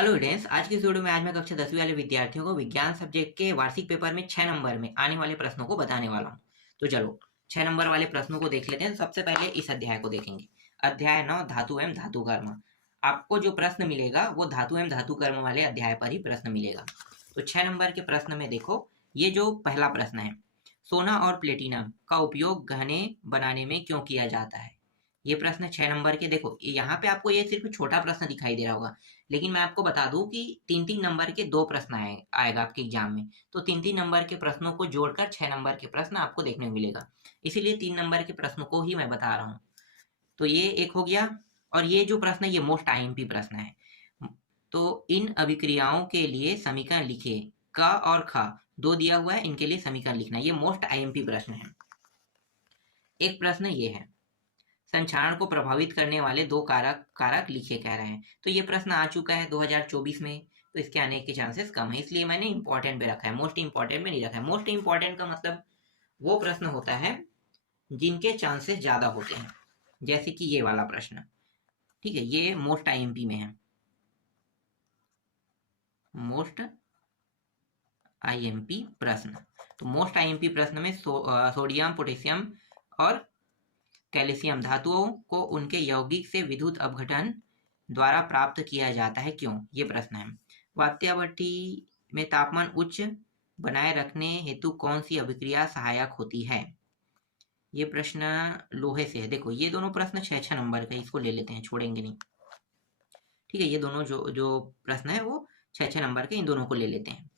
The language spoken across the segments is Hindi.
हेलो स्टूडेंट्स, आज की इस वीडियो में मैं कक्षा 10वीं वाले विद्यार्थियों को विज्ञान सब्जेक्ट के वार्षिक पेपर में 6 नंबर में आने वाले प्रश्नों को बताने वाला हूं। तो चलो 6 नंबर वाले प्रश्नों को देख लेते हैं। सबसे पहले इस अध्याय को देखेंगे। अध्याय 9 धातु एवं धातु कर्म। आपको जो प्रश्न मिलेगा वो धातु एवं धातु कर्म वाले अध्याय पर ही प्रश्न मिलेगा। तो 6 नंबर के प्रश्न में देखो, ये जो पहला प्रश्न है, सोना और प्लेटिनम का उपयोग गहने बनाने में क्यों किया जाता है। ये प्रश्न 6 नंबर के। देखो यहाँ पे आपको ये सिर्फ छोटा प्रश्न दिखाई दे रहा होगा, लेकिन मैं आपको बता दूं कि 3-3 नंबर के 2 प्रश्न आएगा आपके एग्जाम में। तो 3-3 नंबर के प्रश्नों को जोड़कर 6 नंबर के प्रश्न आपको देखने को मिलेगा। इसीलिए 3 नंबर के प्रश्नों को ही मैं बता रहा हूँ। तो ये एक हो गया। और ये जो प्रश्न है ये मोस्ट आईएमपी प्रश्न है। तो इन अभिक्रियाओं के लिए समीकरण लिखे। क और ख दो दिया हुआ है, इनके लिए समीकरण लिखना। ये मोस्ट आईएमपी प्रश्न है। एक प्रश्न ये है, संक्षारण को प्रभावित करने वाले दो कारक कारक लिखे कह रहे हैं। तो ये प्रश्न आ चुका है 2024 में, तो इसके आने के चांसेस कम है, इसलिए मैंने इंपॉर्टेंट पे रखा है, मोस्ट इंपॉर्टेंट में नहीं रखा है। मोस्ट इंपॉर्टेंट का मतलब वो प्रश्न होता है जिनके चांसेस ज्यादा होते हैं, जैसे कि ये वाला प्रश्न। ठीक है, ये मोस्ट आईएमपी में है। मोस्ट आईएमपी प्रश्न। तो मोस्ट आईएमपी प्रश्न में सोडियम, पोटेशियम और कैल्शियम धातुओं को उनके यौगिक से विद्युत अपघटन द्वारा प्राप्त किया जाता है, क्यों? ये प्रश्न है। वातावटी में तापमान उच्च बनाए रखने हेतु कौन सी अभिक्रिया सहायक होती है। ये प्रश्न लोहे से है। देखो ये दोनों प्रश्न 6-6 नंबर का, इसको ले लेते हैं, छोड़ेंगे नहीं। ठीक है, ये दोनों जो जो प्रश्न है वो 6-6 नंबर के, इन दोनों को ले लेते हैं।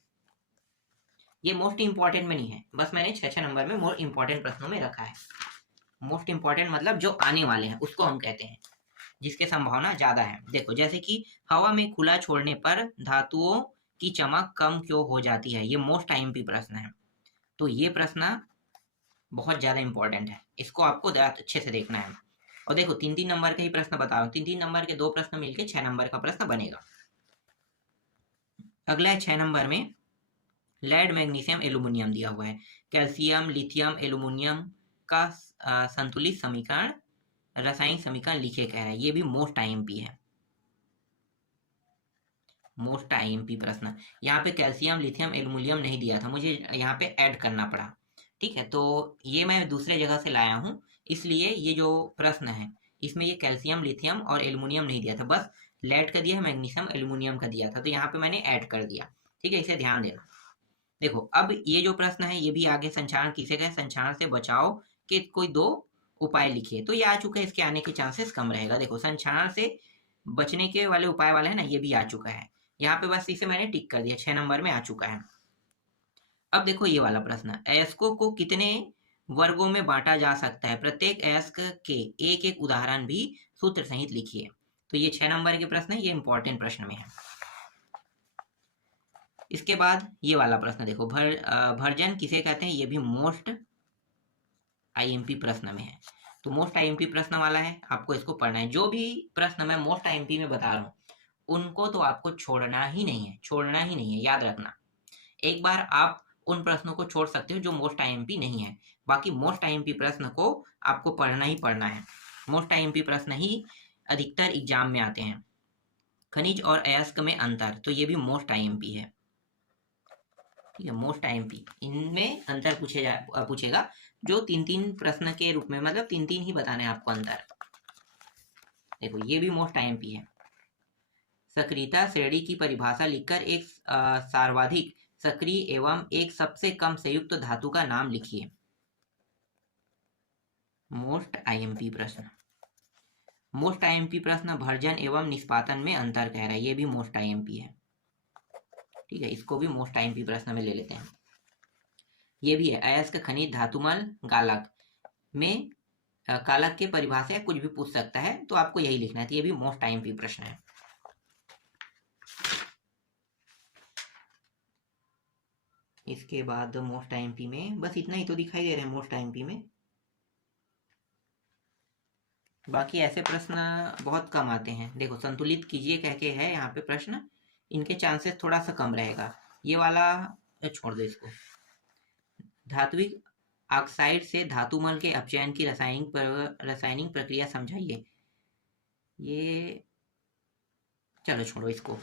ये मोस्ट इंपॉर्टेंट में नहीं है, बस मैंने 6-6 नंबर में मोस्ट इंपॉर्टेंट प्रश्नों में रखा है। मोस्ट इंपॉर्टेंट मतलब जो आने वाले हैं उसको हम कहते हैं, जिसके संभावना ज्यादा है। देखो जैसे कि हवा में खुला छोड़ने पर धातुओं की चमक कम क्यों हो जाती है, ये मोस्ट आईएमपी प्रश्न है। तो ये प्रश्न बहुत ज्यादा इंपॉर्टेंट है, इसको आपको अच्छे से देखना है। और देखो 3-3 नंबर के ही प्रश्न बता रहा हूँ, 3-3 नंबर के 2 प्रश्न मिलके 6 नंबर का प्रश्न बनेगा। अगला है 6 नंबर में, लेड, मैग्नीशियम, एल्यूमिनियम दिया हुआ है। कैल्शियम, लिथियम, एल्यूमिनियम का संतुलित समीकरण, रासायनिक समीकरण लिखे कह रहा है। ये भी मोस्ट आईएमपी है, मोस्ट आईएमपी प्रश्न। यहाँ पे कैल्शियम, लिथियम, एल्यूमिनियम नहीं दिया था, मुझे यहाँ पे ऐड करना पड़ा। ठीक है, तो ये मैं दूसरे जगह से लाया हूँ, इसलिए ये जो प्रश्न है इसमें ये कैल्शियम, लिथियम और एल्यूमिनियम नहीं दिया था, बस लेड का दिया है, मैग्नीशियम, एल्यूमिनियम का दिया था, तो यहाँ पे मैंने ऐड कर दिया। ठीक है, इसे ध्यान देना। देखो अब ये जो प्रश्न है ये भी आगे, संक्षारण किसे कहे, संक्षारण से बचाव के कोई 2 उपाय लिखिए। तो ये आ चुका है, इसके आने के चांसेस कम रहेगा। देखो संक्षारण से बचने के वाले उपाय वाला है ना, ये भी आ चुका है यहाँ पे, बस इसे मैंने टिक कर दिया, 6 नंबर में आ चुका है। अब देखो ये वाला प्रश्न, अयस्कों को कितने वर्गों में बांटा जा सकता है, प्रत्येक अयस्क के एक एक उदाहरण भी सूत्र सहित लिखिए। तो ये 6 नंबर के प्रश्न है, ये इंपॉर्टेंट प्रश्न में है। इसके बाद ये वाला प्रश्न देखो, भर्जन किसे कहते हैं, ये भी मोस्ट आईएमपी प्रश्न में है। तो मोस्ट आईएमपी प्रश्न वाला है, आपको इसको पढ़ना है। जो भी प्रश्न मैं मोस्ट आईएमपी में बता रहा हूँ उनको तो आपको छोड़ना ही नहीं है, छोड़ना ही नहीं है, याद रखना। एक बार आप उन प्रश्नों को छोड़ सकते हो जो मोस्ट आईएमपी नहीं है, बाकी मोस्ट आईएमपी प्रश्न को आपको पढ़ना ही पढ़ना है। मोस्ट आईएमपी प्रश्न ही अधिकतर एग्जाम में आते हैं। खनिज और अयस्क में अंतर, तो ये भी मोस्ट आईएमपी है। ठीक है, मोस्ट आईएमपी, इनमें अंतर पूछेगा जो 3-3 प्रश्न के रूप में, मतलब 3-3 ही बताना है आपको अंतर। देखो ये भी मोस्ट आईएमपी है। सक्रियता श्रेणी की परिभाषा लिखकर एक सर्वाधिक सक्रिय एवं एक सबसे कम संयुक्त धातु का नाम लिखिए। मोस्ट आईएमपी प्रश्न। मोस्ट आईएमपी प्रश्न भर्जन एवं निष्पादन में अंतर कह रहा है, ये भी मोस्ट आईएमपी है। ठीक है, इसको भी मोस्ट आईएमपी प्रश्न में ले लेते हैं। ये भी है, अयस्क, खनिज, धातुमल, गालक में कालक के परिभाषा कुछ भी पूछ सकता है, तो आपको यही लिखना है। तो ये भी मोस्ट आईएमपी प्रश्न है। इसके बाद मोस्ट आईएमपी में बस इतना ही तो दिखाई दे रहा है मोस्ट आईएमपी में, बाकी ऐसे प्रश्न बहुत कम आते हैं। देखो संतुलित कीजिए कह के है यहाँ पे प्रश्न, इनके चांसेस थोड़ा सा कम रहेगा। ये वाला छोड़ दो इसको। धात्विक ऑक्साइड से धातुमल के अपचयन की रासायनिक प्रक्रिया समझाइए। ये चलो छोड़ो इसको।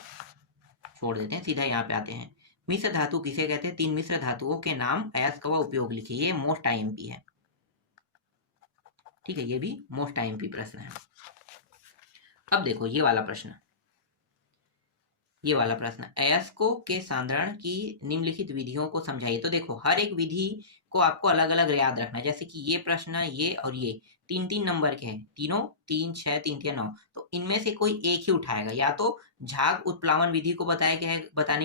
छोड़ देते हैं, सीधा यहाँ पे आते हैं। मिश्र धातु किसे कहते हैं? 3 मिश्र धातुओं के नाम अयस्क व उपयोग लिखिए। ये मोस्ट आईएमपी है, ठीक है, ये भी मोस्ट आईएमपी प्रश्न है। अब देखो ये वाला प्रश्न, अयस्कों के सांद्रण की निम्नलिखित विधियों को समझाइए। तो देखो हर एक विधि को आपको अलग अलग याद रखना है। जैसे कि ये प्रश्न, ये और ये 3-3 नंबर के हैं, तीनों 3, 6, 3, 3, 9। तो इनमें से कोई एक ही उठाएगा, या तो झाग उत्प्लावन विधि को बताने के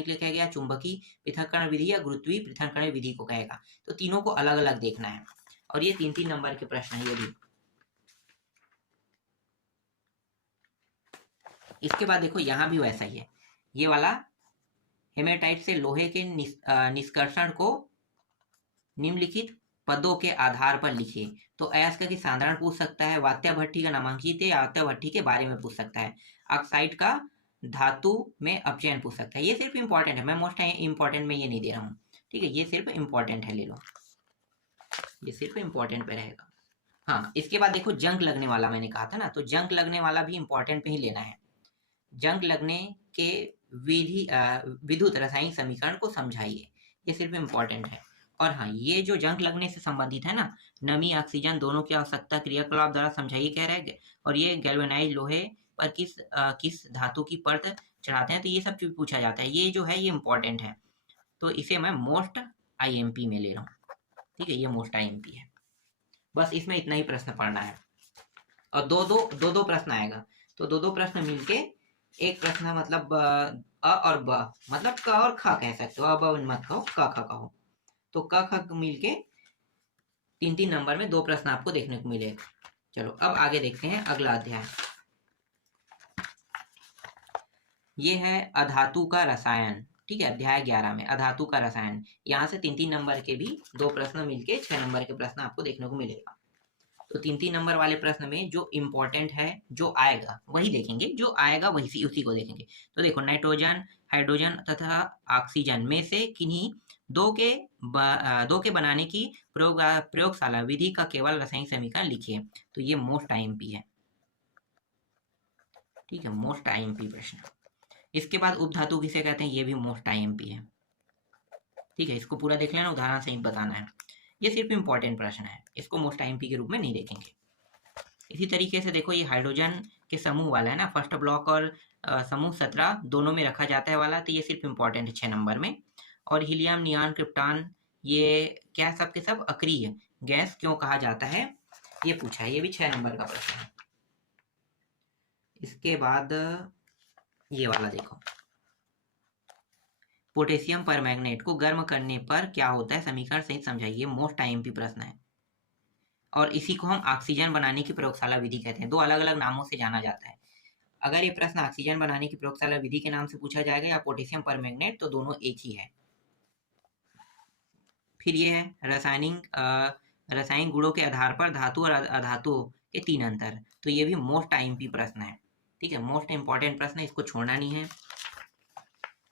लिए कहेगा, चुंबकीय पृथक्करण विधि या गुरुत्वीय पृथक्करण विधि को कहेगा। तो तीनों को अलग अलग देखना है, और ये 3-3 नंबर के प्रश्न है ये भी। इसके बाद देखो यहाँ भी वैसा ही है, ये वाला हेमेटाइट से लोहे के निष्कर्षण को निम्नलिखित पदों के आधार पर लिखिए। तो अयस्क की सांद्रण पूछ सकता है, वात्या भट्टी का नामांकित या वात्या भट्टी के बारे में पूछ सकता है, ऑक्साइड का धातु में अपचयन पूछ सकता है। ये सिर्फ इंपॉर्टेंट है, मैं मोस्ट इंपॉर्टेंट में ये नहीं दे रहा हूँ, ठीक है, ये सिर्फ इंपॉर्टेंट है, ले लो, ये सिर्फ इंपॉर्टेंट पे रहेगा। हाँ, इसके बाद देखो जंक लगने वाला मैंने कहा था ना, तो जंक लगने वाला भी इंपॉर्टेंट पे ही लेना है। जंक लगने के विद्युत रासायनिक समीकरण को समझाइए, ये सिर्फ इंपॉर्टेंट है। और हाँ, ये जो जंक लगने से संबंधित है ना, नमी ऑक्सीजन दोनों की आवश्यकता क्रियाकलाप द्वारा समझाइए कह रहा है। और ये गैल्वेनाइज लोहे पर किस धातु की परत चढ़ाते हैं, तो ये सब चीज पूछा जाता है। ये जो है ये इंपॉर्टेंट है, तो इसे मैं मोस्ट आईएमपी में ले रहा हूँ, ठीक है, ये मोस्ट आईएमपी है। बस इसमें इतना ही प्रश्न पढ़ना है, और दो प्रश्न आएगा, तो दो प्रश्न मिलके एक प्रश्न, मतलब अ और ब, मतलब क और ख कह सकते हो, अब मत कहो, क ख कहो। तो क ख मिलके 3-3 नंबर में 2 प्रश्न आपको देखने को मिलेगा। चलो अब आगे देखते हैं अगला अध्याय। ये है अधातु का रसायन, ठीक है, अध्याय 11 में अधातु का रसायन। यहाँ से 3-3 नंबर के भी 2 प्रश्न मिलके 6 नंबर के प्रश्न आपको देखने को मिलेगा। तो 3-3 नंबर वाले प्रश्न में जो इम्पोर्टेंट है, जो आएगा वही देखेंगे, जो आएगा वही उसी को देखेंगे। तो देखो नाइट्रोजन, हाइड्रोजन तथा ऑक्सीजन में से किन्हीं दो के बनाने की प्रयोगशाला विधि का केवल रासायनिक समीकरण लिखिए। तो ये मोस्ट आईएमपी है, ठीक है, मोस्ट आईएमपी प्रश्न। इसके बाद उपधातु किसे कहते हैं, ये भी मोस्ट आईएमपी है, ठीक है, इसको पूरा देख लेना, उदाहरण सहित बताना है। ये सिर्फ इंपॉर्टेंट प्रश्न है, इसको मोस्ट आईएमपी के रूप में नहीं देखेंगे। इसी तरीके से देखो ये हाइड्रोजन के समूह वाला है ना, फर्स्ट ब्लॉक और समूह 17 दोनों में रखा जाता है वाला, तो ये सिर्फ इंपॉर्टेंट है 6 नंबर में। और हीलियम, नियान, क्रिप्टॉन, ये क्या सब के सब अक्रिय गैस क्यों कहा जाता है, ये पूछा है, ये भी 6 नंबर का प्रश्न है। इसके बाद ये वाला देखो, पोटेशियम परमैंगनेट को गर्म करने पर क्या होता है, समीकरण सहित समझाइए, मोस्ट आईएमपी प्रश्न है। और इसी को हम ऑक्सीजन बनाने की प्रयोगशाला विधि कहते हैं, 2 अलग अलग नामों से जाना जाता है। अगर ये प्रश्न ऑक्सीजन बनाने की प्रयोगशाला विधि के नाम से पूछा जाएगा या पोटेशियम परमैंगनेट, तो दोनों एक ही है। फिर ये है रासायनिक गुणों के आधार पर धातु और अधातु के 3 अंतर, तो ये भी मोस्ट आईएमपी प्रश्न है, ठीक है, मोस्ट इंपॉर्टेंट प्रश्न है, इसको छोड़ना नहीं है।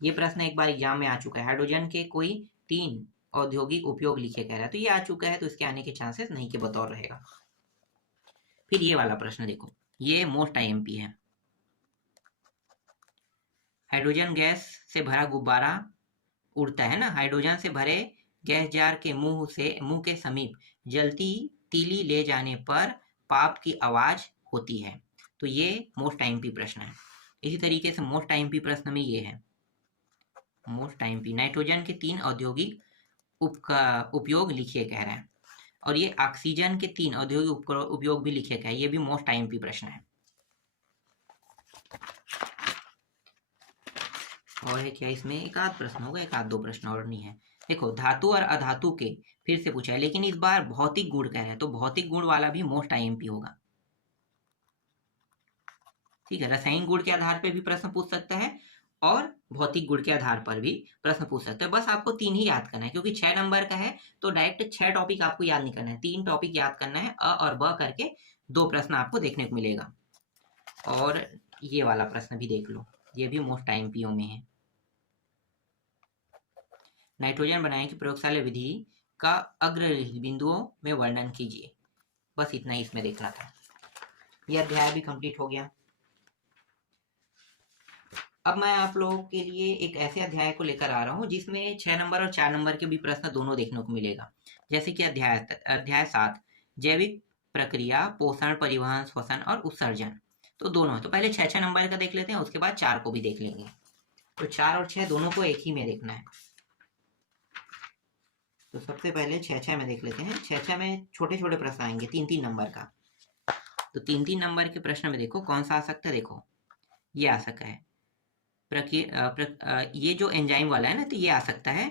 ये प्रश्न एक बार एग्जाम में आ चुका है, हाइड्रोजन के कोई 3 औद्योगिक उपयोग लिखे कह रहा है, तो ये आ चुका है, तो इसके आने के चांसेस नहीं के बतौर रहेगा। फिर ये वाला प्रश्न देखो, ये मोस्ट आईएमपी है। हाइड्रोजन गैस से भरा गुब्बारा उड़ता है ना, हाइड्रोजन से भरे गैस जार के मुंह के समीप जलती तीली ले जाने पर पाप की आवाज होती है, तो ये मोस्ट आईएमपी प्रश्न है। इसी तरीके से मोस्ट आईएमपी प्रश्न में ये है, मोस्ट आईएमपी नाइट्रोजन के 3 औद्योगिक उपयोग लिखिए कह रहे हैं, और ये ऑक्सीजन के 3 औद्योगिक उपयोग भी लिखे गए, ये भी मोस्ट आईएमपी प्रश्न है। और है क्या इसमें, एक आध प्रश्न होगा, एक आध 2 प्रश्न और नहीं है। देखो धातु और अधातु के फिर से पूछा है, लेकिन इस बार भौतिक गुण कह रहे हैं, तो भौतिक गुण वाला भी मोस्ट आईएमपी होगा, ठीक है, रासायनिक गुण के आधार पर भी प्रश्न पूछ सकता है और भौतिक गुण के आधार पर भी प्रश्न पूछ सकते हैं। बस आपको 3 ही याद करना है, क्योंकि 6 नंबर का है, तो डायरेक्ट 6 टॉपिक आपको याद नहीं करना है, 3 टॉपिक याद करना है, अ और ब करके 2 प्रश्न आपको देखने को मिलेगा। और ये वाला प्रश्न भी देख लो, ये भी मोस्ट आईएमपी में है। नाइट्रोजन बनाने की प्रयोगशाला विधि का अग्र बिंदुओं में वर्णन कीजिए, बस इतना ही इसमें देखना था। यह अध्याय भी कंप्लीट हो गया। अब मैं आप लोगों के लिए एक ऐसे अध्याय को लेकर आ रहा हूँ जिसमें 6 नंबर और 4 नंबर के भी प्रश्न दोनों देखने को मिलेगा। जैसे कि अध्याय 7 जैविक प्रक्रिया, पोषण, परिवहन, श्वसन और उत्सर्जन। तो दोनों है, तो पहले 6 नंबर का देख लेते हैं, उसके बाद 4 को भी देख लेंगे। तो 4 और 6 दोनों को एक ही में देखना है। तो सबसे पहले 6 में देख लेते हैं। 6 में छोटे छोटे प्रश्न आएंगे 3 नंबर का। तो 3 नंबर के प्रश्न में देखो कौन सा आ सकता है। देखो ये आ सकता है ये जो एंजाइम वाला है ना, तो ये आ सकता है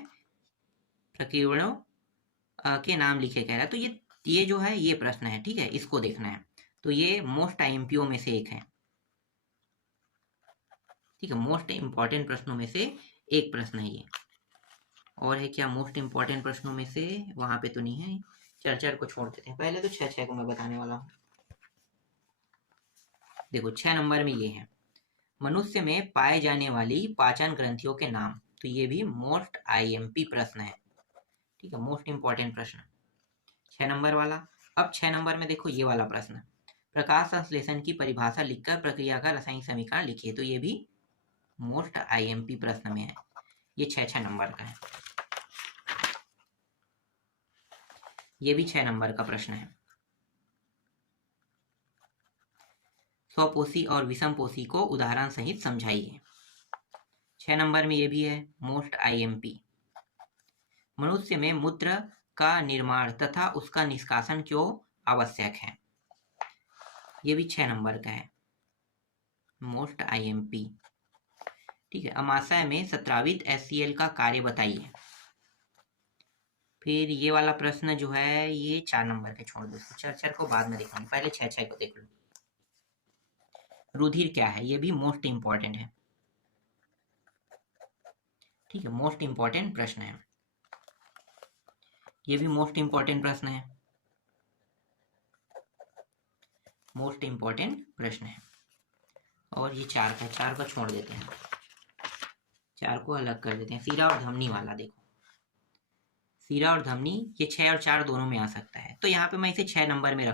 प्रकीर्णों के नाम लिखे कह रहा है। तो ये जो है ये प्रश्न है, ठीक है, इसको देखना है। तो ये मोस्ट आईएमपीओ में से एक है, ठीक है, मोस्ट इंपॉर्टेंट प्रश्नों में से एक प्रश्न है ये। और है क्या मोस्ट इंपॉर्टेंट प्रश्नों में से, वहां पे तो नहीं है। चर्चा को छोड़ देते हैं, पहले तो 6 को मैं बताने वाला हूँ। देखो 6 नंबर में ये है, मनुष्य में पाए जाने वाली पाचन ग्रंथियों के नाम। तो ये भी मोस्ट आईएमपी प्रश्न है, ठीक है, मोस्ट इंपॉर्टेंट प्रश्न 6 नंबर वाला। अब 6 नंबर में देखो ये वाला प्रश्न, प्रकाश संश्लेषण की परिभाषा लिखकर प्रक्रिया का रासायनिक समीकरण लिखिए। तो ये भी मोस्ट आईएमपी प्रश्न में है, ये 6 नंबर का है। ये भी 6 नंबर का प्रश्न है। स्वपोषी और विषमपोषी को उदाहरण सहित समझाइए। 6 नंबर में ये भी है मोस्ट आईएमपी। मनुष्य में मूत्र का निर्माण तथा उसका निष्कासन क्यों आवश्यक है। ये भी 6 नंबर का है, मोस्ट आईएमपी, ठीक है। अमाशय में स्रावित HCl का कार्य बताइए। फिर ये वाला प्रश्न जो है ये 4 नंबर के छोड़ दो, 4 को बाद में देखेंगे, पहले 6 को देख लो। रुधिर क्या है, ये भी मोस्ट इंपॉर्टेंट है, ठीक है, मोस्ट इंपॉर्टेंट प्रश्न है, ये भी मोस्ट इंपॉर्टेंट प्रश्न है, मोस्ट इंपॉर्टेंट प्रश्न है। और ये 4 का छोड़ देते हैं, 4 को अलग कर देते हैं। सीरा और धमनी वाला देखो, सीरा और धमनी ये 6 और 4 दोनों में आ सकता है। तो यहाँ पे मैं इसे 6 नंबर में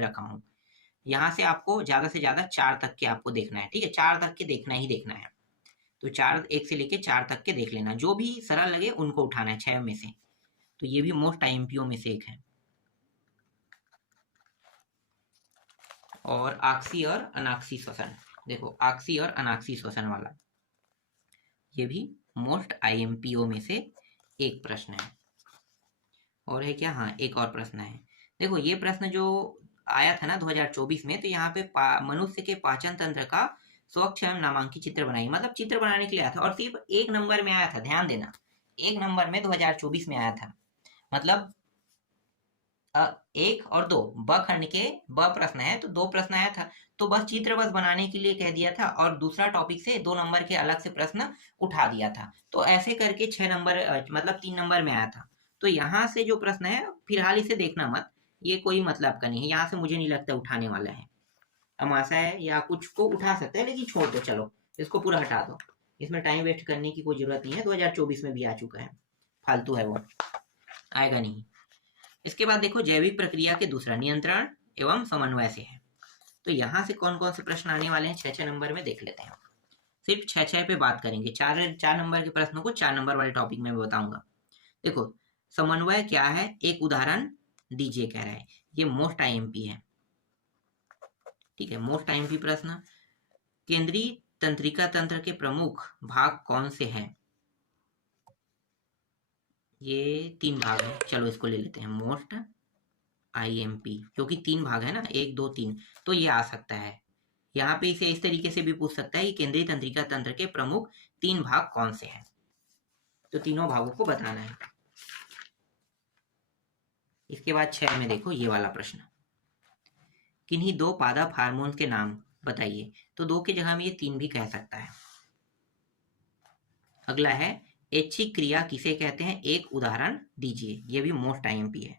रखा हूँ। यहाँ से आपको ज्यादा से ज्यादा 4 तक के आपको देखना है, ठीक है, 4 तक के देखना ही देखना है। तो 4 1 से लेके 4 तक के देख लेना, जो भी सरल लगे उनको उठाना है 6 में से। तो ये भी मोस्ट आईएमपीओ में से एक है। और आक्सी और अनाक्सी श्वसन, देखो आक्सी और अनाक्सी श्वसन वाला, ये भी मोस्ट आईएमपीओ में से एक प्रश्न है। और है क्या, हाँ एक और प्रश्न है। देखो ये प्रश्न जो आया था ना 2024 में, तो यहाँ पे मनुष्य के पाचन तंत्र का स्वच्छ एवं नामांकित चित्र बनाई, मतलब चित्र बनाने के लिए आया था। और सिर्फ 1 नंबर में आया था, ध्यान देना, 1 नंबर में 2024 में आया था। मतलब 1 और 2 ब खंड के ब प्रश्न है, तो 2 प्रश्न आया था, तो बस चित्र बस बनाने के लिए कह दिया था, और दूसरा टॉपिक से 2 नंबर के अलग से प्रश्न उठा दिया था। तो ऐसे करके 6 नंबर मतलब 3 नंबर में आया था। तो यहाँ से जो प्रश्न है फिलहाल इसे देखना मत, ये कोई मतलब का नहीं है, यहाँ से मुझे नहीं लगता उठाने वाला है। अमाशय या कुछ को उठा सकते हैं, लेकिन छोड़ दो, चलो इसको पूरा हटा दो, इसमें टाइम वेस्ट करने की कोई जरूरत नहीं है। 2024 में भी आ चुका है, फालतू है वो, आएगा नहीं। इसके बाद देखो जैविक प्रक्रिया के दूसरा नियंत्रण एवं समन्वय से है। तो यहाँ से कौन कौन से प्रश्न आने वाले हैं 6 नंबर में देख लेते हैं। सिर्फ 6 पे बात करेंगे, 4 नंबर के प्रश्नों को 4 नंबर वाले टॉपिक में बताऊंगा। देखो समन्वय क्या है, एक उदाहरण दीजिए कह रहा है, ये मोस्ट आईएमपी है, ठीक है, मोस्ट आईएमपी प्रश्न। केंद्रीय तंत्रिका तंत्र के प्रमुख भाग कौन से हैं। ये 3 भाग है, चलो इसको ले लेते हैं मोस्ट आईएमपी, क्योंकि 3 भाग है ना, 1 2 3, तो ये आ सकता है। यहाँ पे इसे इस तरीके से भी पूछ सकता है कि केंद्रीय तंत्रिका तंत्र के प्रमुख 3 भाग कौन से हैं, तो तीनों भागों को बताना है। इसके बाद 6 में देखो ये वाला प्रश्न, किन्हीं 2 पादप हार्मोन के नाम बताइए। तो 2 की जगह में ये 3 भी कह सकता है। अगला है ऐच्छिक क्रिया किसे कहते हैं, एक उदाहरण दीजिए, ये भी मोस्ट आईएमपी है,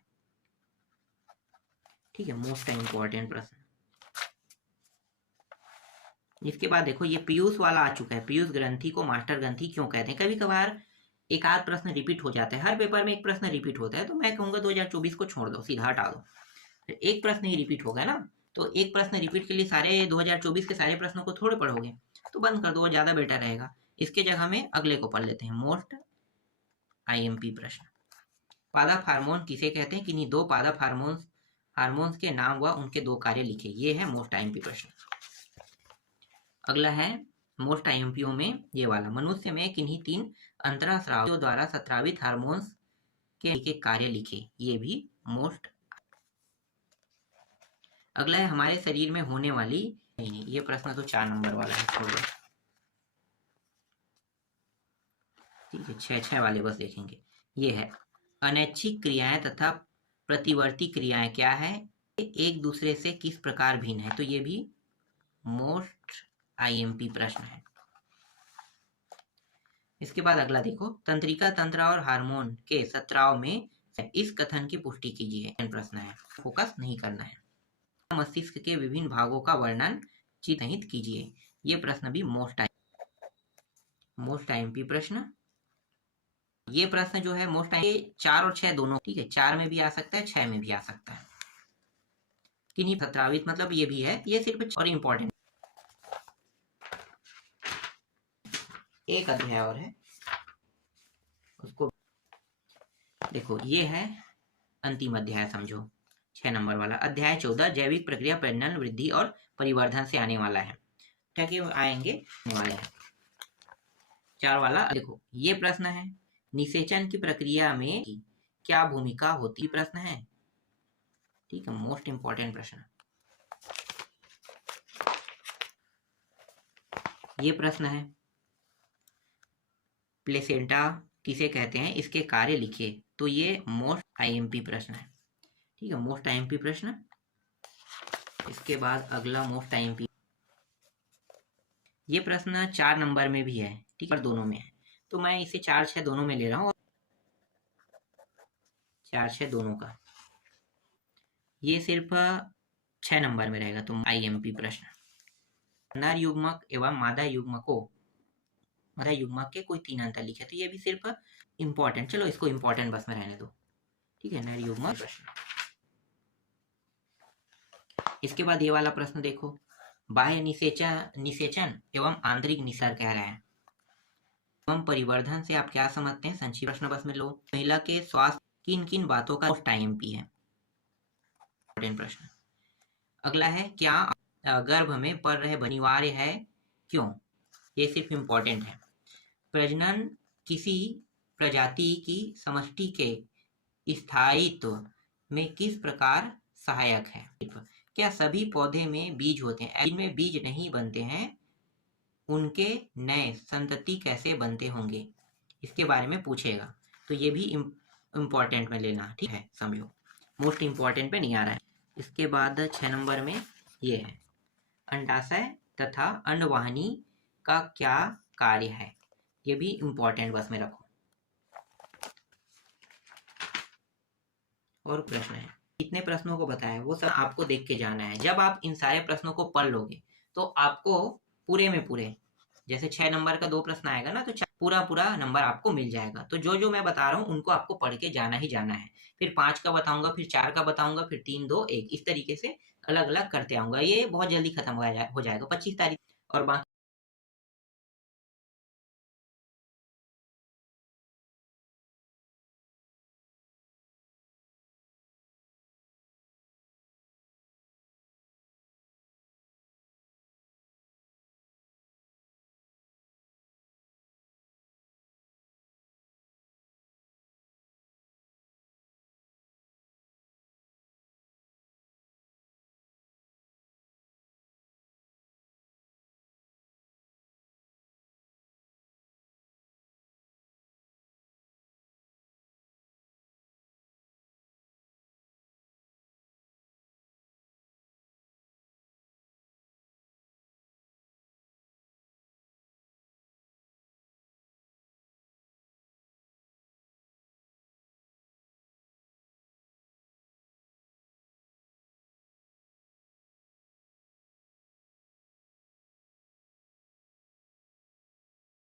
ठीक है, मोस्ट इंपॉर्टेंट प्रश्न। इसके बाद देखो ये पीयूष वाला आ चुका है, पीयूष ग्रंथि को मास्टर ग्रंथि क्यों कहते हैं। कभी कभार एक आध प्रश्न रिपीट हो जाता है, हर पेपर में एक प्रश्न रिपीट होता है, तो मैं कहूंगा 2024 को छोड़ दो, सीधा हटा दो। एक प्रश्न ही रिपीट होगा ना, तो एक प्रश्न रिपीट के लिए सारे 2024 के सारे प्रश्नों को थोड़े पढ़ोगे, तो बंद कर दो, वो ज्यादा बेटर रहेगा। इसके जगह में अगले को पढ़ लेते हैं, मोस्ट आईएमपी प्रश्न। पादप हार्मोन किसे कहते हैं? किन्हीं दो पादप हार्मोन्स के नाम व उनके दो कार्य लिखे। ये है मोस्ट आईएमपी प्रश्न। अगला है मोस्ट आईएमपीओ में ये वाला, मनुष्य में किन्हीं 3 अंतःस्रावियों द्वारा स्रावित हार्मोन्स के कार्य लिखे। ये भी मोस्ट। अगला है हमारे शरीर में होने वाली, नहीं ये प्रश्न तो 4 नंबर वाला है, छोड़ो, ठीक है 6 वाले बस देखेंगे। ये है अनैच्छिक क्रियाएं तथा प्रतिवर्ती क्रियाएं क्या है, एक दूसरे से किस प्रकार भिन्न है। तो ये भी मोस्ट आईएमपी प्रश्न है। इसके बाद अगला देखो, तंत्रिका तंत्र और हार्मोन के स्राव में इस कथन की पुष्टि कीजिए। प्रश्न है, फोकस नहीं करना है। मस्तिष्क के विभिन्न भागों का वर्णन चित्रित कीजिए। ये प्रश्न भी मोस्ट आईएमपी प्रश्न। ये प्रश्न जो है मोस्ट 4 और 6 दोनों, ठीक है 4 में भी आ सकता है 6 में भी आ सकता है। किन्हीं स्रावित मतलब ये भी है, ये सिर्फ और इम्पोर्टेंट। एक अध्याय और है, उसको देखो, ये है अंतिम अध्याय समझो, 6 नंबर वाला अध्याय 14 जैविक प्रक्रिया प्रजनन वृद्धि और परिवर्धन से आने वाला है। ताकि आएंगे वाले हैं 4 वाला। देखो ये प्रश्न है, निषेचन की प्रक्रिया में क्या भूमिका होती, प्रश्न है, ठीक है मोस्ट इंपॉर्टेंट प्रश्न। ये प्रश्न है, प्लेसेंटा किसे कहते हैं, इसके कार्य लिखिए। तो ये मोस्ट आईएमपी प्रश्न है, ठीक है मोस्ट आईएमपी प्रश्न। इसके बाद अगला मोस्ट आईएमपी, ये प्रश्न 4 नंबर में भी है, ठीक है दोनों में है, तो मैं इसे 4 6 दोनों में ले रहा हूँ, 4 6 दोनों का। ये सिर्फ 6 नंबर में रहेगा। तो आईएमपी प्रश्न, नर युग्मक एवं मादा युग्मक के कोई 3 अंतर लिखे। तो ये भी सिर्फ इंपॉर्टेंट, चलो इसको इंपॉर्टेंट बस में रहने दो, ठीक है नर युग्मक प्रश्न। इसके बाद ये वाला प्रश्न देखो, बाह्य निषेचन एवं आंतरिक निसर्ग कह रहे हैं, एवं परिवर्धन से आप क्या समझते हैं, संक्षिप्त प्रश्न बस में लो। महिला के स्वास्थ्य किन किन बातों का मोस्ट आईएमपी है, इंपॉर्टेंट प्रश्न। अगला है, क्या गर्भ में पल रहे अनिवार्य है, क्यों, ये सिर्फ इंपॉर्टेंट है। प्रजनन किसी प्रजाति की समष्टि के स्थायित्व में किस प्रकार सहायक है। क्या सभी पौधे में बीज होते हैं, जिनमें बीज नहीं बनते हैं उनके नए संतति कैसे बनते होंगे, इसके बारे में पूछेगा। तो ये भी इम्पोर्टेंट में लेना, ठीक है समझो, मोस्ट इम्पोर्टेंट पे नहीं आ रहा है। इसके बाद 6 नंबर में ये है, अंडाशय तथा अंडवाहिनी का क्या कार्य है। ये भी इम्पोर्टेंट बस में रखो। और प्रश्न है, कितने प्रश्नों को बताया वो सब आपको देख के जाना है। जब आप इन सारे प्रश्नों को पढ़ लोगे तो आपको पूरे में पूरे, जैसे 6 नंबर का 2 प्रश्न आएगा ना, तो पूरा नंबर आपको मिल जाएगा। तो जो मैं बता रहा हूँ उनको आपको पढ़ के जाना ही जाना है। फिर 5 का बताऊंगा, फिर 4 का बताऊंगा, फिर 3 2 1 इस तरीके से अलग अलग करते आऊंगा। ये बहुत जल्दी खत्म हो जाएगा 25 तारीख, और बाकी